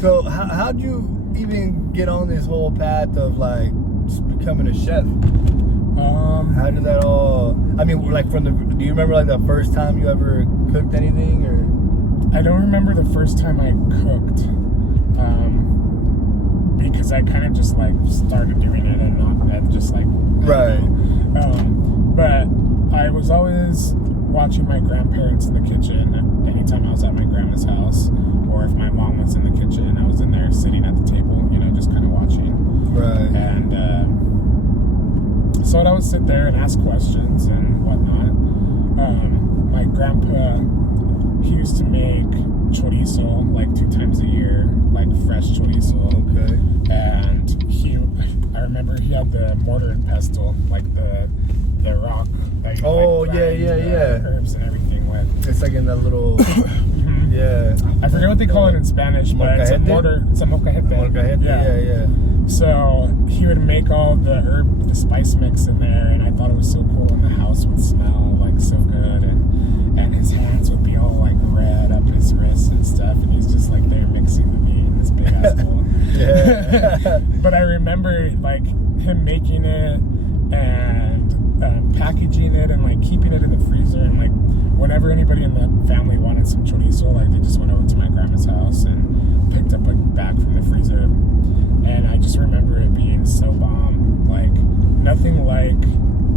So how'd you even get on this whole path of like just becoming a chef? How did that all? I mean, like do you remember like the first time you ever cooked anything, or? I don't remember the first time I cooked, because I kind of just like started doing it and just like right. But I was always watching my grandparents in the kitchen. Anytime I was at my grandma's house, or if my mom was in the kitchen, I was in there sitting at the table, just kind of watching. Right. And so I would sit there and ask questions and whatnot. My grandpa, he used to make chorizo like 2 times a year, like fresh chorizo. Okay. And I remember he had the mortar and pestle, like the rock that you grind herbs and everything with. It's like in that little yeah. I forget what they call it in Spanish, but it's a mortar. It's a molcajete. Yeah. So he would make all the spice mix in there, and I thought it was so cool. And the house would smell like so good, and his hands would be all like red up his wrists and stuff, and he's just like there mixing the meat in this big ass bowl. Yeah. But I remember like him making it and packaging it and like keeping it in the freezer, and like whenever anybody in the family wanted some chorizo, like they just went over to my grandma's house and picked up a bag from the freezer. And I just remember it being so bomb, like nothing like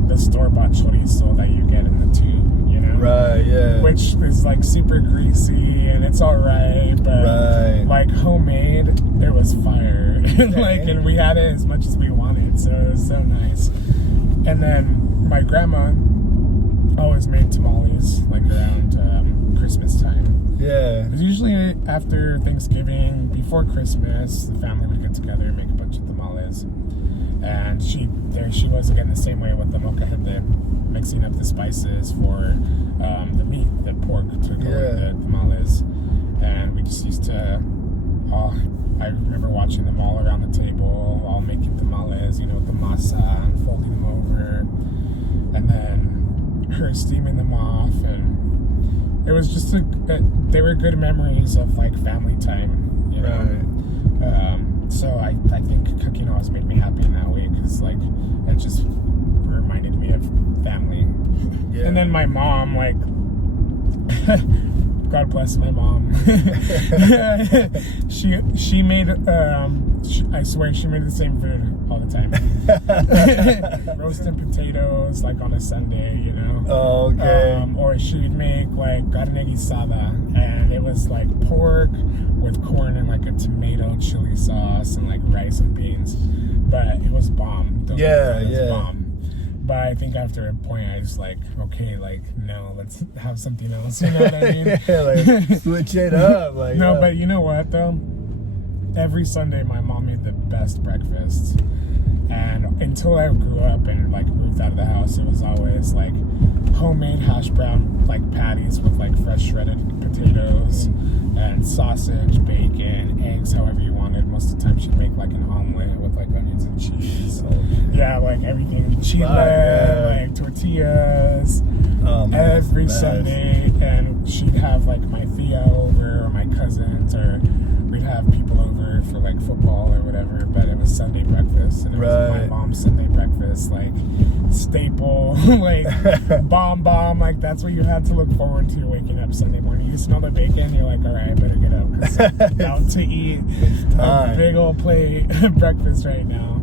the store-bought chorizo that you get in the tube, Right, yeah. Which is like super greasy and it's alright, but like homemade, it was fire. And we had it as much as we wanted, so it was so nice. And then my grandma always made tamales like around Christmas time. Yeah. It was usually after Thanksgiving, before Christmas, the family would get together and make a bunch of tamales. And she was again the same way with the molcajete, mixing up the spices for the meat, the pork to go with the tamales. And we just used to, I remember watching them all around the table, all making tamales, with the masa and folding them over. And then her steaming them off, and it was just they were good memories of like family time, Right. So I think cooking always made me happy in that way, because like it just reminded me of family. Yeah. And then my mom, like, God bless my mom. she made I swear she made the same food all the time. Roasting potatoes like on a Sunday, Oh, okay. Or she would make like carne guisada, and it was like pork with corn and like a tomato chili sauce and like rice and beans. But it was bomb. It was bomb. But I think after a point, I was like, okay, like, no, let's have something else. You know what I mean? Like, switch it up. Like, no, but you know what, though? Every Sunday, my mom made the best breakfast. And until I grew up and, like, moved out of the house, it was always, like, homemade hash brown, like, patties with, like, fresh shredded potatoes and sausage, bacon, eggs, however you wanted. Most of the time, she'd make, like, an omelet with, like, onions and cheese. Yeah, like, everything. Chile, like, tortillas. Every Sunday. And she'd have, like, my Thea over, or my cousins, or we'd have people over for, like, football or whatever. But it was Sunday breakfast. And it was my mom's Sunday breakfast, like, staple, like, bomb, like, that's what you had to look forward to waking up Sunday morning. You smell the bacon, you're like, all right, I better get up, because I'm out to eat a big old plate of breakfast right now.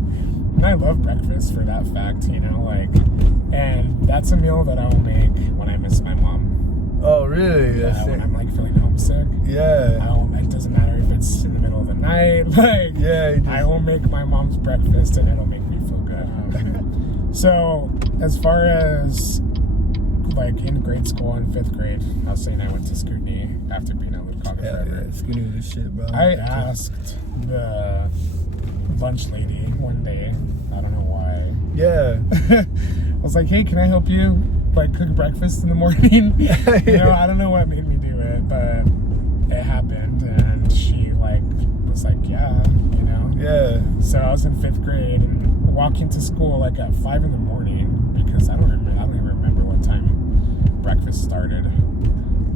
And I love breakfast for that fact, and that's a meal that I will make when I miss my mom. Oh, really? Yeah, when I'm, like, feeling homesick. Yeah. It doesn't matter if it's in the middle of the night, like, I will make my mom's breakfast, and it'll make me feel good. So, as far as, like, in grade school, in 5th grade, I was saying I went to Scootney after being at Little Cotton forever. Yeah, Scootney was the shit, bro. I asked the lunch lady one day, I don't know why. Yeah. I was like, hey, can I help you, like, cook breakfast in the morning? I don't know what made me do it, but it happened, and she, like, was like, yeah. Yeah. So I was in 5th grade and walking to school like at 5 in the morning, because I don't even remember what time breakfast started.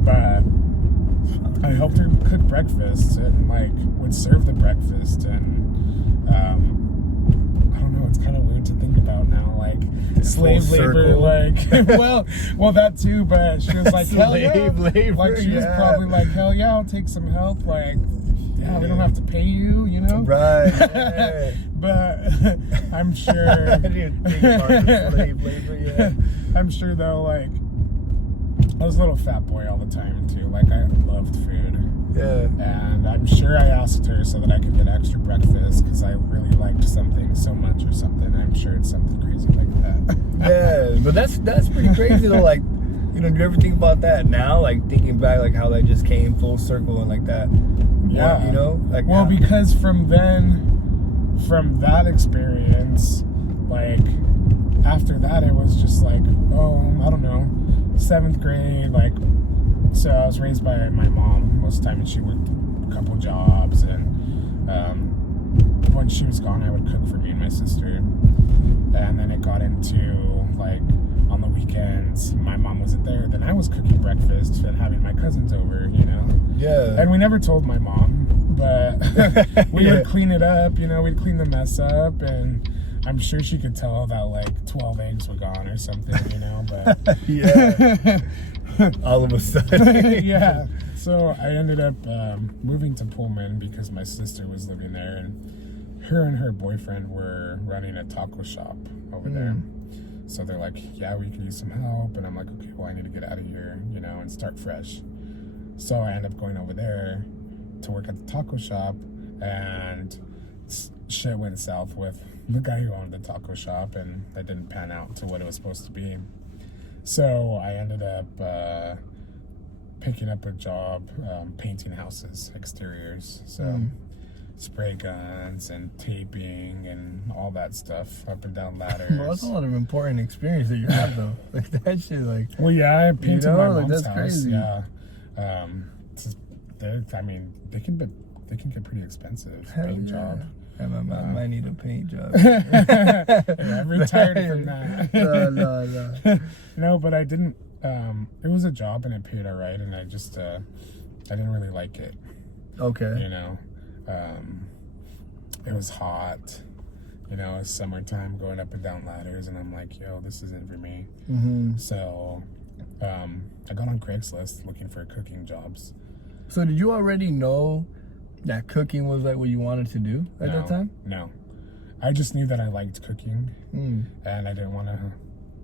But I helped her cook breakfast and like would serve the breakfast, and I don't know, it's kind of weird to think about now, like slave labor, like well that too, but she was like hell yeah, labor, like she was probably like hell yeah, I'll take some help, like yeah, we don't have to pay you, you know, right? Yeah. But I'm sure I didn't think about the slave labor. Yeah, I'm sure though, like I was a little fat boy all the time too. Like I loved food. Yeah. And I'm sure I asked her so that I could get extra breakfast because I really liked something so much or something. I'm sure it's something crazy like that. Yeah, but that's pretty crazy though. Like, you know, do you ever think about that now? Like thinking back, like how that just came full circle and like that. Yeah. You know, like well, because from that experience, like after that, it was just like, oh, I don't know, 7th grade, like. So I was raised by my mom most of the time, and she worked a couple jobs, and when she was gone, I would cook for me and my sister. And then it got into, like, on the weekends, my mom wasn't there, then I was cooking breakfast and having my cousins over, you know? Yeah. And we never told my mom, but we would clean it up, you know, we'd clean the mess up, and I'm sure she could tell that, like, 12 eggs were gone or something, you know, but... Yeah. All of a sudden. Yeah. So I ended up moving to Pullman because my sister was living there, and her boyfriend were running a taco shop over there. So they're like, yeah, we can use some help. And I'm like, okay, well, I need to get out of here, you know, and start fresh. So I end up going over there to work at the taco shop, and shit went south with the guy who owned the taco shop, and that didn't pan out to what it was supposed to be. So I ended up picking up a job painting houses, exteriors. So spray guns and taping and all that stuff, up and down ladders. Well, that's a lot of important experience that you have, though. Like that shit, like. Well, yeah, I painted my mom's that's house. crazy. Yeah, I mean, they can get pretty expensive. Paint job. I might need a paint job. Yeah, I'm retired from that. No. No, but I didn't. It was a job and it paid all right, and I just I didn't really like it. Okay. You know, it was hot. You know, it's summertime, going up and down ladders, and I'm like, yo, this isn't for me. So I got on Craigslist looking for cooking jobs. So did you already know that cooking was like what you wanted to do at that time? No. I just knew that I liked cooking, and I didn't want to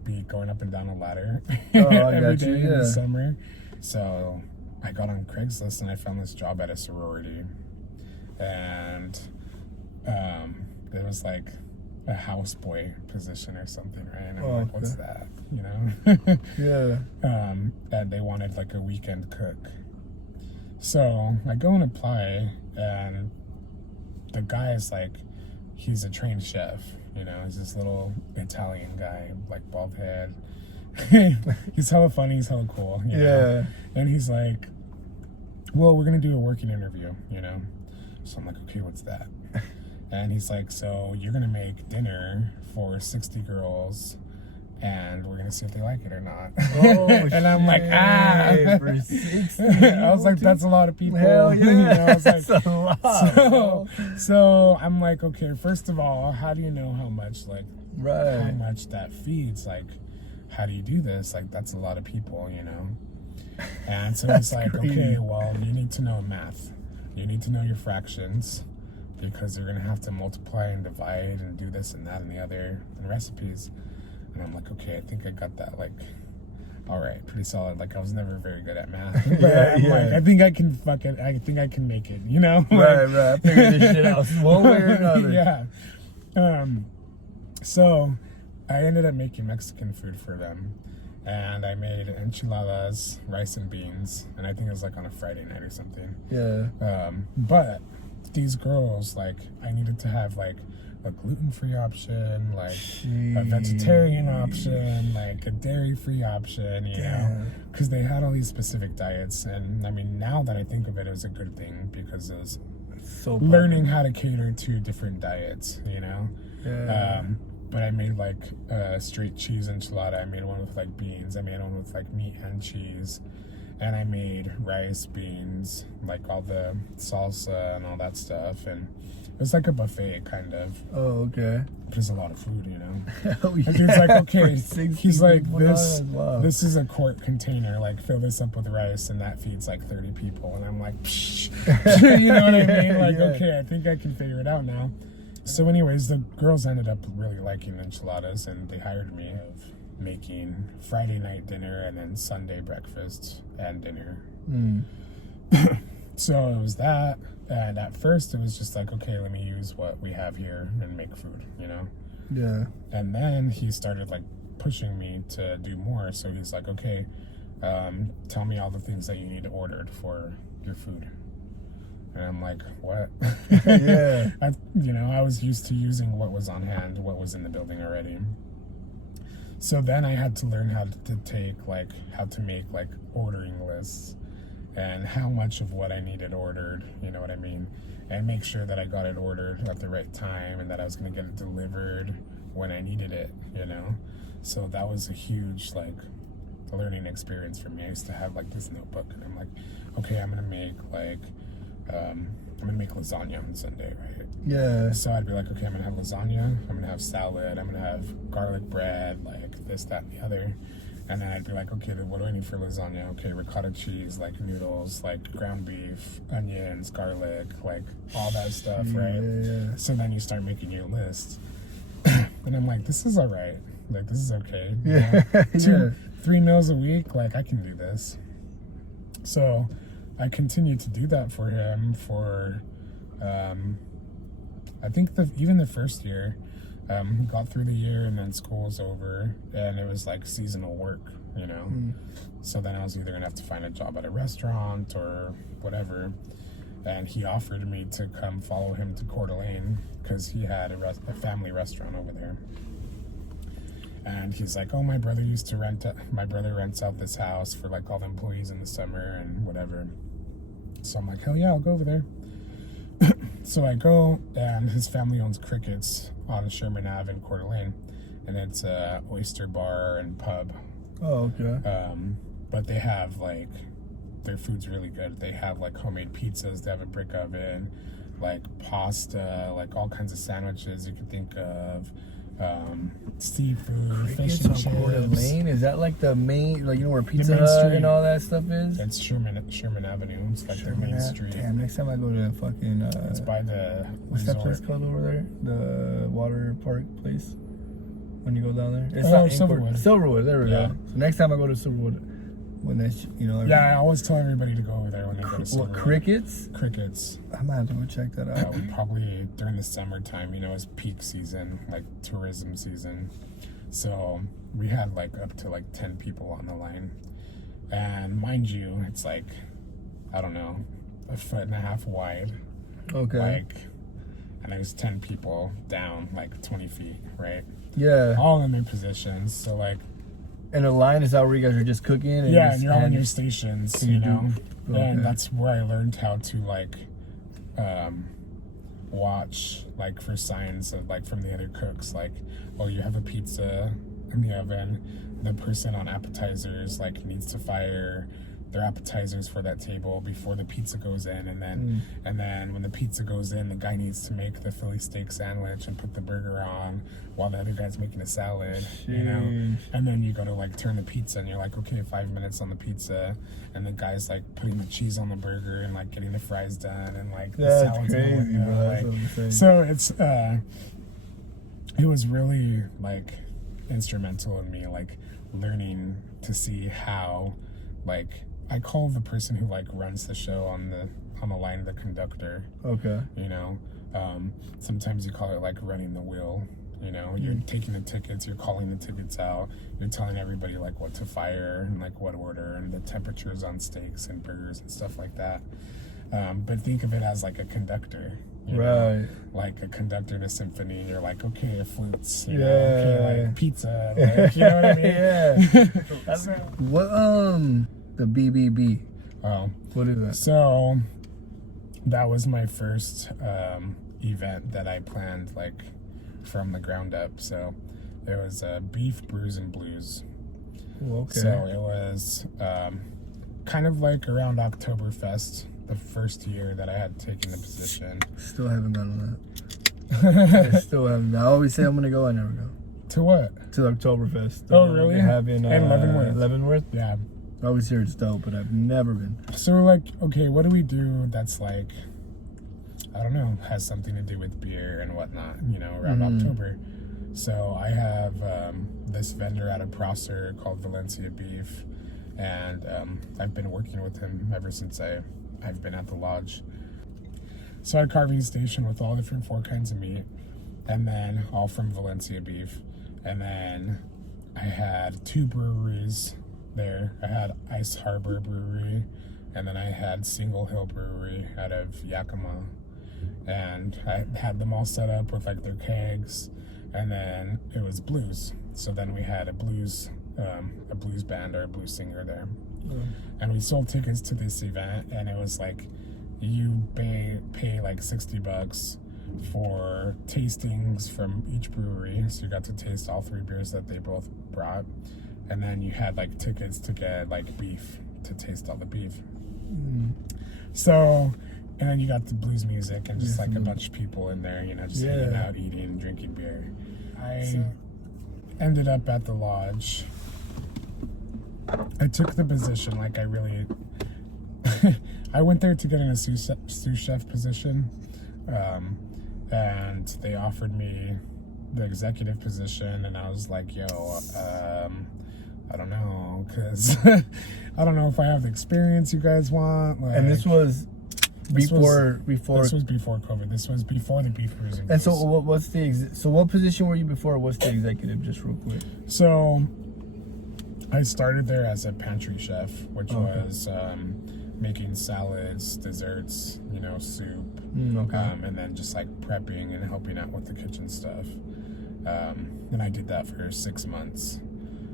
be going up and down a ladder every day in the summer. So I got on Craigslist and I found this job at a sorority, and it was like a houseboy position or something, right? And I'm like, what's that? You know? Yeah. And they wanted like a weekend cook. So I go and apply, and the guy is like, he's a trained chef, you know, he's this little Italian guy, like bald head. He's hella funny, he's hella cool, you know? And he's like, well, we're gonna do a working interview, you know? So I'm like, okay, what's that? And he's like, so you're gonna make dinner for 60 girls, and we're gonna see if they like it or not. Oh, and I'm like, for 60 I was like, that's a lot of people. Hell yeah. You know, I was like, that's a lot. So I'm like, okay, first of all, how do you know how much, like, right, how much that feeds? Like, how do you do this? Like, that's a lot of people, you know? And so it's like, crazy. okay, well, you need to know math. You need to know your fractions, because you're gonna have to multiply and divide and do this and that and the other and recipes. And I'm like, okay, I think I got that, like, all right, pretty solid. Like, I was never very good at math. But I'm like, I think I can make it, you know? Right. I figured this shit out one way or another. Yeah. So I ended up making Mexican food for them. And I made enchiladas, rice and beans. And I think it was like on a Friday night or something. Yeah. But these girls, like, I needed to have, like, a gluten-free option, like a vegetarian option, like a dairy-free option, you know, because they had all these specific diets. And I mean, now that I think of it, it was a good thing, because it was so learning how to cater to different diets, you know. But I made like a straight cheese enchilada. I made one with like beans. I made one with like meat and cheese. and I made rice, beans, like all the salsa and all that stuff, and it was like a buffet kind of. Oh, okay. There's a lot of food, you know. Oh, yeah. And he's like, okay, he's like, $60. Wow. this is a quart container, like fill this up with rice, and that feeds like 30 people. And I'm like, psh. You know what I mean? Like, Yeah. okay, I think I can figure it out now. So anyways, the girls ended up really liking enchiladas, and they hired me of making Friday night dinner and then Sunday breakfast and dinner. So it was that, and at first it was just like, okay, let me use what we have here and make food, you know? Yeah. And then he started like pushing me to do more. So he's like, okay, tell me all the things that you need ordered for your food. And I'm like, what? Yeah. You know, I was used to using what was on hand, what was in the building already. So then I had to learn how to make like ordering lists and how much of what I needed ordered, you know what I mean? And make sure that I got it ordered at the right time and that I was gonna get it delivered when I needed it, you know? So that was a huge like learning experience for me. I used to have like this notebook and I'm like, okay, I'm gonna make lasagna on Sunday, right? Yeah. So I'd be like, okay, I'm gonna have lasagna, I'm gonna have salad, I'm gonna have garlic bread, like this, that, and the other. And then I'd be like, okay, then what do I need for lasagna? Okay, ricotta cheese, like noodles, like ground beef, onions, garlic, like all that stuff, right? Yeah. So then you start making your list. And I'm like, this is all right. Like, this is okay. Yeah. You know? Yeah. 3 meals a week, like, I can do this. So I continued to do that for him for, I think even the first year. Got through the year and then school was over and it was like seasonal work, you know. So then I was either gonna have to find a job at a restaurant or whatever, and he offered me to come follow him to Coeur d'Alene because he had a family restaurant over there. And he's like, oh, my brother rents out this house for like all the employees in the summer and whatever. So I'm like, hell yeah, I'll go over there. So I go, and his family owns Crickets on Sherman Ave in Coeur d'Alene, and it's a oyster bar and pub. Oh, okay. But they have like, their food's really good. They have like homemade pizzas. They have a brick oven, like pasta, like all kinds of sandwiches you could think of. Seafood, fish and chips. Coeur d'Alene? Is that like the main, like, you know where Pizza main Hut street. and all that stuff is? It's Sherman Avenue. It's like their main street. Damn, next time I go to fucking It's by the what's that place resort. called over there? The water park place? When you go down there? It's Oh, not in Silverwood. Silverwood, there we Yeah. go. So next time I go to Silverwood, when that's, you know. Yeah, I always tell everybody to go over there when they go to What, Silverwood. Crickets? Crickets. I might have to go check that out. We probably during the summertime, you know, is peak season, like tourism season. So we had like up to like 10 people on the line. And mind you, it's like, I don't know, 1.5 feet wide. Okay. Like, and there's 10 people down like 20 feet, right? Yeah. All in their positions. So like, And the line is out where you guys are just cooking? And yeah, just, and you're all in your stations, you know? Okay. And that's where I learned how to like watch like for signs of like from the other cooks, like, oh, you have a pizza in the oven, the person on appetizers like needs to fire their appetizers for that table before the pizza goes in, and then when the pizza goes in, the guy needs to make the Philly steak sandwich and put the burger on while the other guy's making a salad. You know, and then you go to like turn the pizza and you're like, okay, 5 minutes on the pizza, and the guy's like putting the cheese on the burger and like getting the fries done and like the salad's crazy, going, bro. That's like, what I'm saying. so it's it was really like instrumental in me like learning to see how, like, I call the person who like runs the show on the line the conductor. Okay. You know, sometimes you call it like running the wheel. You know, you're taking the tickets, you're calling the tickets out, you're telling everybody like what to fire and like what order and the temperatures on steaks and burgers and stuff like that. But think of it as like a conductor. You know? Like a conductor to symphony, and you're like, okay, flutes, you know, okay, like pizza, like, you know what I mean? Yeah. What the BBB? Oh, What is that? so that was my first event that I planned like from the ground up. So it was beef, brews, and blues. Oh, okay. So it was kind of like around Oktoberfest, the first year that I had taken the position. Still haven't gone on that. I still haven't. I always say I'm gonna go. I never go. To what? To Oktoberfest. Oh, really? Having in Leavenworth. Leavenworth. Yeah. I always hear it's dope, but I've never been. So we're like, okay, what do we do that's like, I don't know, has something to do with beer and whatnot, you know, around October. So I have this vendor out of Prosser called Valencia Beef, and I've been working with him ever since I've been at the lodge. So I had a carving station with all different 4 kinds of meat, and then all from Valencia Beef. And then I had 2 breweries there. I had Ice Harbor Brewery, and then I had Single Hill Brewery out of Yakima. And I had them all set up with like their kegs, and then it was blues. So then we had a blues band or a blues singer there. And we sold tickets to this event, and it was like you pay like $60 for tastings from each brewery, so you got to taste all 3 beers that they both brought, and then you had like tickets to get like beef to taste all the beef. So, and then you got the blues music and just like a bunch of people in there, you know, just hanging out, eating, drinking beer. I ended up at the lodge. I took the position, like I really I went there to get in a sous chef position, and they offered me the executive position, and I was like, yo, I don't know, because I don't know if I have the experience you guys want. Like, And this was before. This was before COVID. This was before the beef cruising. And so what's so what position were you before? What's the executive? Just real quick. So I started there as a pantry chef, which was making salads, desserts, you know, soup, and then just like prepping and helping out with the kitchen stuff. And I did that for 6 months,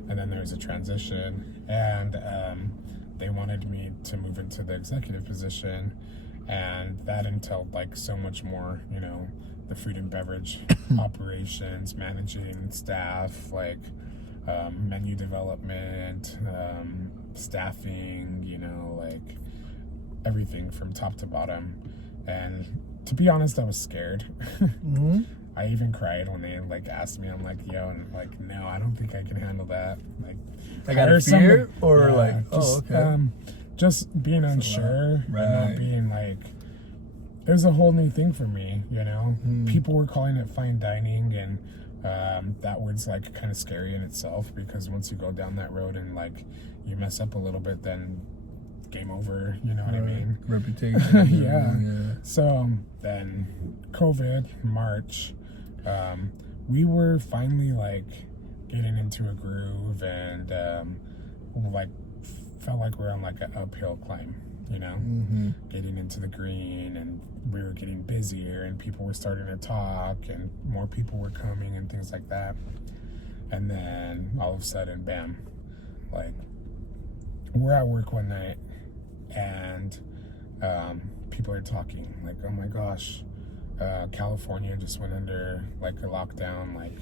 and then there was a transition, and they wanted me to move into the executive position, and that entailed like so much more, you know, the food and beverage operations, managing staff, like menu development, staffing, you know, like everything from top to bottom. And to be honest, I was scared. I even cried when they like asked me. I'm like, yo, and like, no, I don't think I can handle that. Like, I got a fear, or yeah, like, just, just being unsure, and not being like, it was a whole new thing for me, you know. People were calling it fine dining, and that word's like kind of scary in itself, because once you go down that road and like you mess up a little bit, then game over, you know what I mean? Reputation. Yeah. So then COVID, March, we were finally like getting into a groove, and like felt like we were on like an uphill climb, you know, getting into the green, and we were getting busier, and people were starting to talk, and more people were coming and things like that. And then all of a sudden, bam, like we're at work one night, and people are talking like, oh my gosh, California just went under like a lockdown, like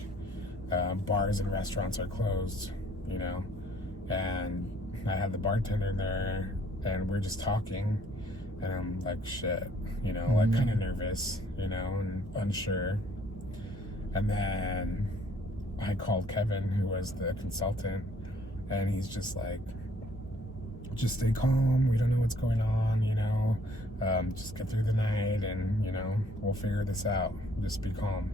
bars and restaurants are closed, you know. And I had the bartender there, and we're just talking, and I'm like, shit, you know, like kind of nervous, you know, and unsure. And then I called Kevin, who was the consultant, and he's just like, just stay calm, we don't know what's going on, you know, just get through the night, and, you know, we'll figure this out, just be calm.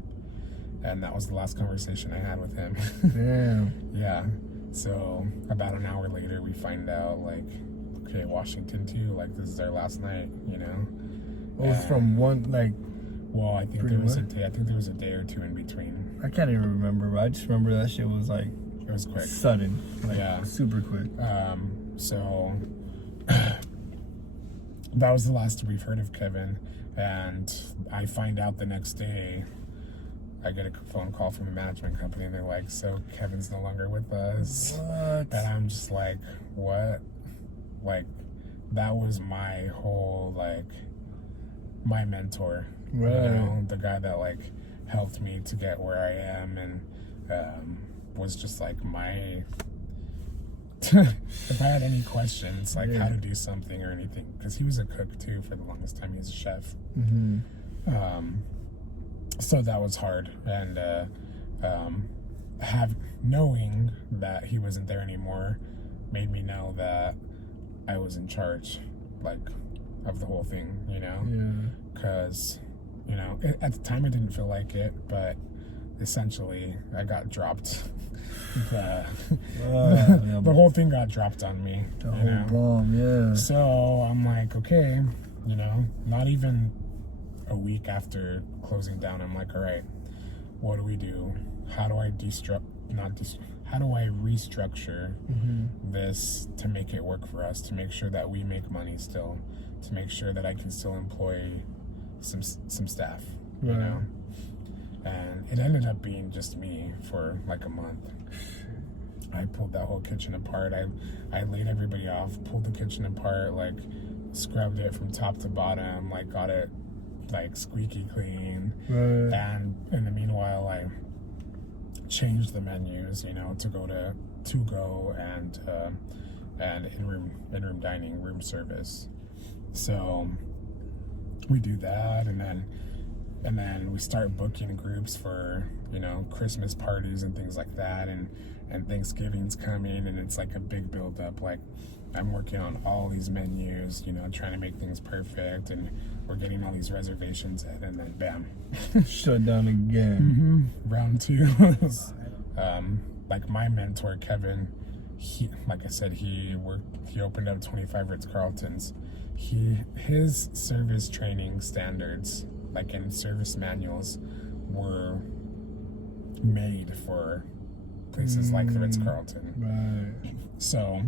And that was the last conversation I had with him. Damn. Yeah. So about an hour later, we find out, like, okay, Washington too, like, this is our last night, you know. It was from one, like, well, I think there was a day. I think there was a day or two in between. I can't even remember, but I just remember that shit was like, it was quick, sudden, like, super quick. So that was the last we've heard of Kevin, and I find out the next day. I get a phone call from a management company, and they're like, so Kevin's no longer with us. What? And I'm just like, what? Like, that was my whole, like, my mentor. Right. You know, the guy that, like, helped me to get where I am, and was just, like, my if I had any questions, like how to do something or anything, because he was a cook too for the longest time. He was a chef. So that was hard, and knowing that he wasn't there anymore made me know that I was in charge, like, of the whole thing, you know? Because, you know, at the time I didn't feel like it, but essentially I got dropped. The whole thing got dropped on me. The whole bomb, So I'm like, okay, you know, not even a week after closing down, I'm like, all right, what do we do? How do I how do I restructure this to make it work for us, to make sure that we make money still, to make sure that I can still employ some staff, you know? And it ended up being just me for like a month. I pulled that whole kitchen apart. I laid everybody off, pulled the kitchen apart, like scrubbed it from top to bottom, like got it like squeaky clean. And in the meanwhile, I changed the menus, you know, to go to go and in-room dining, room service. So we do that, and then we start booking groups for, you know, Christmas parties and things like that, and Thanksgiving's coming, and it's like a big build up. Like, I'm working on all these menus, you know, trying to make things perfect, and we're getting all these reservations in, and then bam, shut down again. Round two. Like my mentor Kevin, he, like I said, he opened up 25 Ritz-Carltons. His service training standards, like in service manuals, were made for places like the Ritz-Carlton. So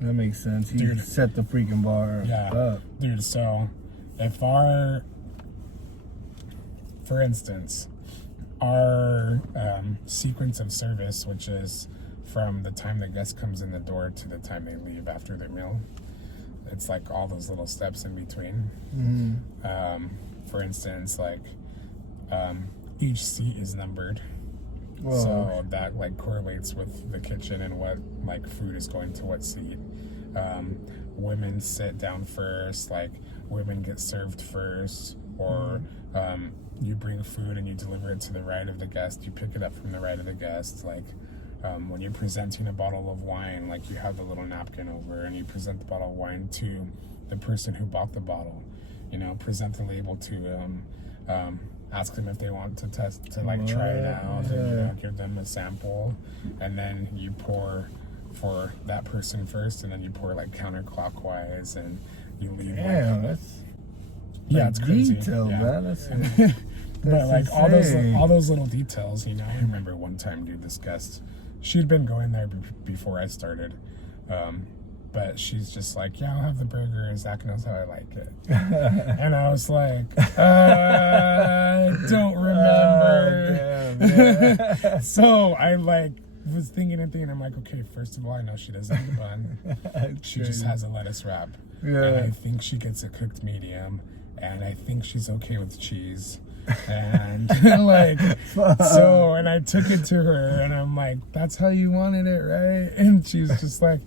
that makes sense. He set the freaking bar up. Dude, so if for instance, our sequence of service, which is from the time the guest comes in the door to the time they leave after their meal, it's like all those little steps in between. For instance, like each seat is numbered. Whoa. So that like correlates with the kitchen and what like food is going to what seat. Women sit down first, like women get served first, or you bring food and you deliver it to the right of the guest, you pick it up from the right of the guest. Like when you're presenting a bottle of wine, like you have the little napkin over and you present the bottle of wine to the person who bought the bottle, you know, present the label to ask them if they want to try it out, and, you know, give them a sample, and then you pour for that person first, and then you pour like counterclockwise, and you leave. It's crazy. Detail, man. That's but like insane. all those little details, you know. I remember one time, dude, this guest, she'd been going there before I started, but she's just like, yeah, I'll have the burger. Zach knows how I like it. And I was like, I don't remember. So I like was thinking, I'm like, okay, first of all, I know she doesn't eat a bun. She just has a lettuce wrap. And I think she gets it cooked medium. And I think she's okay with cheese. And like, so, and I took it to her, and I'm like, that's how you wanted it, right? And she's just like,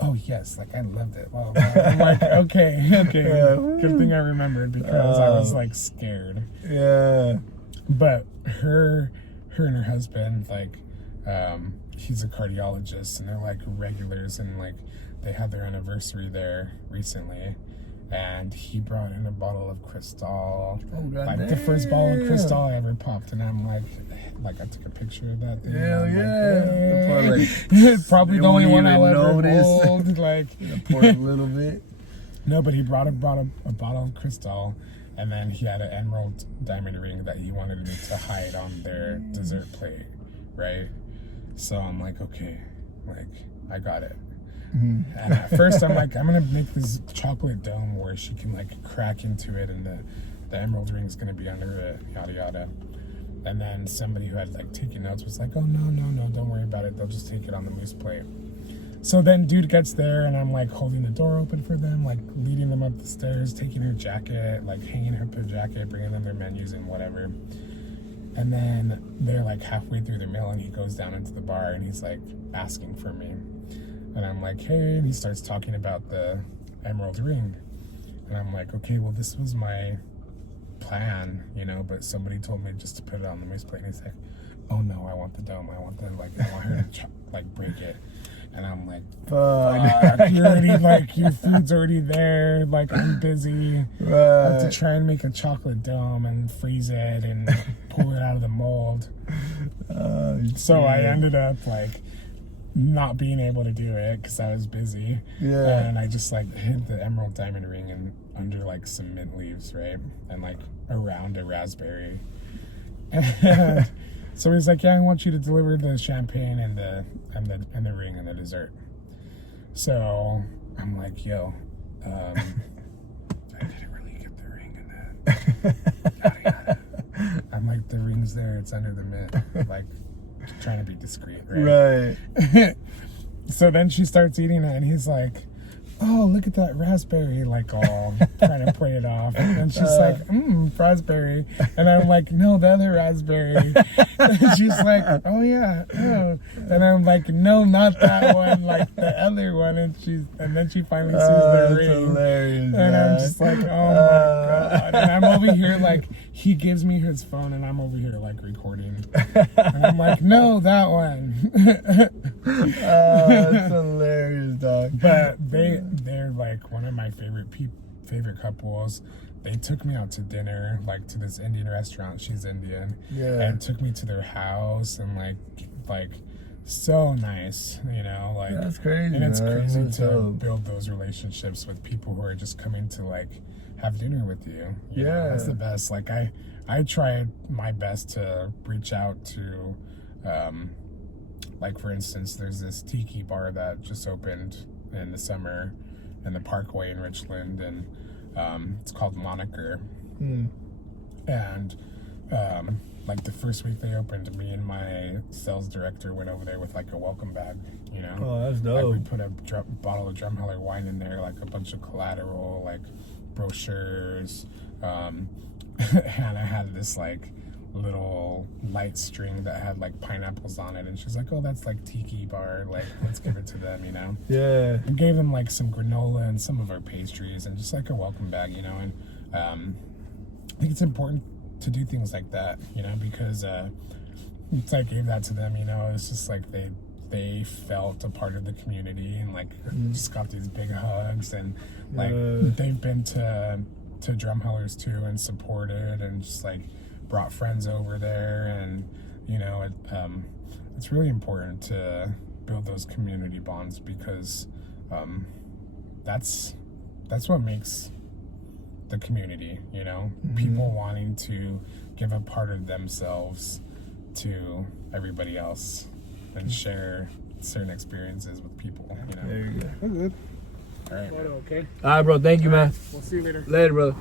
oh yes, like I loved it. Blah, blah, blah. I'm like, okay, good thing I remembered, because I was like scared. But her and her husband, like, he's a cardiologist, and they're like regulars, and like they had their anniversary there recently, and he brought in a bottle of Cristal, like the first bottle of Cristal I ever popped, and I'm like I took a picture of that thing. Probably the only one I'll ever hold. Like, pour a little bit. No, but he brought a bottle of Cristal, and then he had an emerald diamond ring that he wanted me to hide on their dessert plate, right? So I'm like, okay, like I got it. And at first I'm like, I'm gonna make this chocolate dome where she can like crack into it, and the emerald ring is gonna be under it, yada yada. And then somebody who had like taken notes was like, oh no, don't worry about it, they'll just take it on the mousse plate. So then dude gets there, and I'm like holding the door open for them, like leading them up the stairs, taking her jacket, like hanging up her jacket, bringing them their menus and whatever. And then they're like halfway through their meal, and he goes down into the bar, and he's like asking for me. And I'm like, hey, and he starts talking about the emerald ring. And I'm like, okay, well, this was my plan, you know, but somebody told me just to put it on the mace plate. And he's like, oh no, I want the dome. I want her to break it. And I'm like, fuck, you're already like, your food's already there. Like, I'm busy. Right. I have to try and make a chocolate dome and freeze it and pull it out of the mold. So I ended up like not being able to do it because I was busy. Yeah. And I just like hid the emerald diamond ring and under like some mint leaves, right? And like around a raspberry. And so he's like, yeah, I want you to deliver the champagne and the ring and the dessert. So I'm like, yo, I didn't really get the ring and that. Yada, yada. I'm like, the ring's there, it's under the mint. Like, trying to be discreet, right? Right. So then she starts eating it and he's like, oh, look at that raspberry, like all trying to play it off. And she's like, raspberry. And I'm like, no, the other raspberry. And she's like, oh yeah, oh. And I'm like, no, not that one, like the other one. And then she finally sees the ring. Hilarious, and I'm just like, oh my God. And I'm over here like, he gives me his phone and I'm over here like recording. And I'm like, no, that one. That's hilarious, dog. But they're like one of my favorite couples. They took me out to dinner, like to this Indian restaurant. She's Indian. Yeah. And took me to their house and like so nice, you know, like that's crazy. And it's crazy that's to dope. build those relationships with people who are just coming to like have dinner with you. You know, that's the best. Like I tried my best to reach out to like for instance, there's this tiki bar that just opened in the summer in the Parkway in Richland, and it's called Moniker. And like the first week they opened, me and my sales director went over there with like a welcome bag, you know. Oh, that's dope. Like we put a bottle of Drumheller wine in there, like a bunch of collateral, like brochures. Hannah had this like little light string that had like pineapples on it, and she's like, oh, that's like tiki bar, like let's give it to them, you know. Yeah. We gave them like some granola and some of our pastries and just like a welcome bag, you know. And I think it's important to do things like that, you know, because once I gave that to them, you know, it's just like they felt a part of the community and like just got these big hugs, and like they've been to Drumhellers too and supported and just like brought friends over there, and you know, it's really important to build those community bonds because that's what makes the community, you know. People wanting to give a part of themselves to everybody else and share certain experiences with people, you know. There you go. All right. Okay. All right, bro. Thank you, man. We'll see you later. Later, brother.